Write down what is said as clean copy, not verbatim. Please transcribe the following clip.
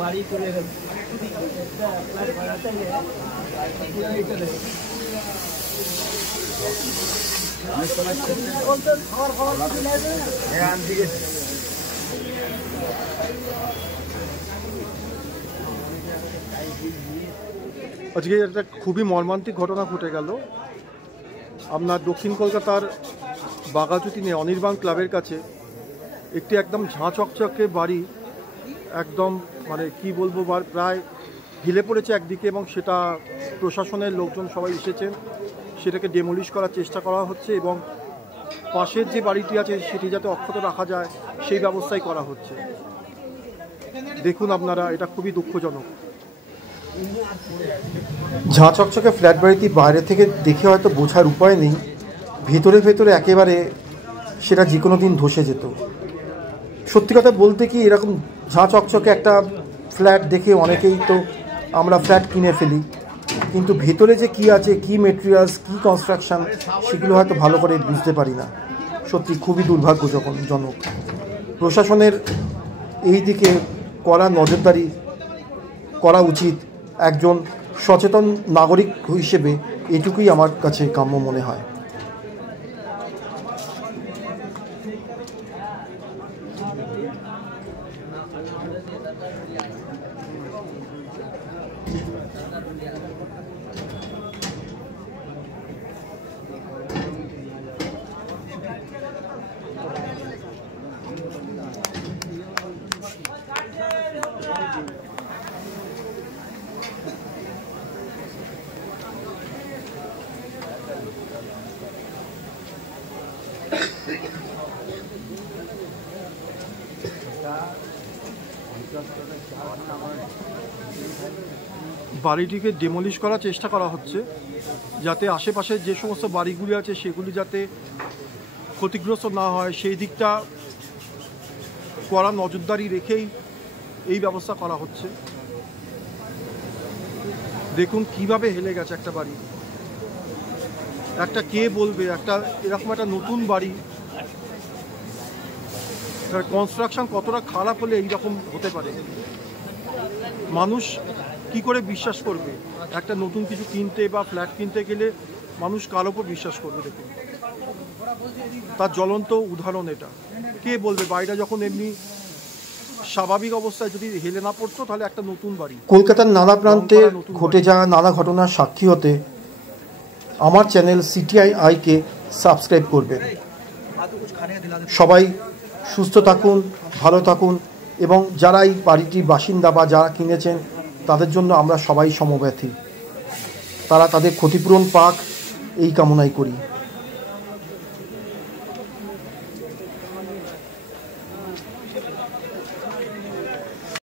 বাড়ি করে আজকে একটা খুবই মর্মান্তিক ঘটনা ঘটে গেল। আপনার দক্ষিণ কলকাতার বাঘাযতীনে অনির্বাণ ক্লাবের কাছে একটি একদম ঝাঁ চকচকে বাড়ি, একদম মানে কি বলবো, প্রায় হিলে পড়েছে একদিকে, এবং সেটা প্রশাসনের লোকজন সবাই এসেছেন, সেটাকে ডেমোলিশ করার চেষ্টা করা হচ্ছে এবং পাশের যে বাড়িটি আছে সেটি যাতে অক্ষত রাখা যায় সেই ব্যবস্থাই করা হচ্ছে। দেখুন আপনারা, এটা খুবই দুঃখজনক। ঝাঁ চকচকে ফ্ল্যাট বাড়িটি বাইরে থেকে দেখে হয়তো বোঝার উপায় নেই, ভেতরে ভেতরে একেবারে সেটা যে কোনো দিন ধসে যেত। সত্যি কথা বলতে কি, এরকম ঝাঁ চকচকে একটা ফ্ল্যাট দেখে অনেকেই তো আমরা ফ্ল্যাট কিনে ফেলি, কিন্তু ভেতরে যে কি আছে, কি মেটেরিয়ালস, কি কনস্ট্রাকশন, সেগুলো হয়তো ভালো করে বুঝতে পারি না। সত্যি খুবই দুর্ভাগ্যজনক। প্রশাসনের এই দিকে কড়া নজরদারি করা উচিত। একজন সচেতন নাগরিক হিসেবে এটুকুই আমার কাছে কাম্য মনে হয়। বাড়িটিকে ডেমোলিশ করার চেষ্টা করা হচ্ছে, যাতে আশেপাশে যে সমস্ত বাড়িগুলি আছে সেগুলি যাতে ক্ষতিগ্রস্ত না হয়, সেই দিকটা কড়া নজরদারি রেখেই এই ব্যবস্থা করা হচ্ছে। দেখুন কিভাবে হেলে গেছে একটা বাড়ি। একটা কে বলবে একটা এরকম একটা নতুন বাড়ি, কনস্ট্রাকশন কতটা খারাপ হলে এইরকম হতে পারে। মানুষ কি করে বিশ্বাস করবে? একটা নতুন কিছু কিনতে বা ফ্ল্যাট কিনতে গেলে মানুষ কার ওপর বিশ্বাস করবে? দেখুন, তার জ্বলন্ত উদাহরণ এটা। কে বলবে বাড়িটা যখন এমনি স্বাভাবিক অবস্থায় যদি হেলে না পড়তো, তাহলে একটা নতুন বাড়ি। কলকাতার নানা প্রান্তে ঘটে যাওয়া নানা ঘটনার সাক্ষী হতে আমার চ্যানেল CTI-কে সাবস্ক্রাইব করবেন। সবাই সুস্থ থাকুন, ভালো থাকুন, এবং যারা এই বাড়িটির বাসিন্দা বা যারা কিনেছেন তাদের জন্য আমরা সবাই সমব্যথী। তারা তাদের ক্ষতিপূরণ পাক, এই কামনাই করি।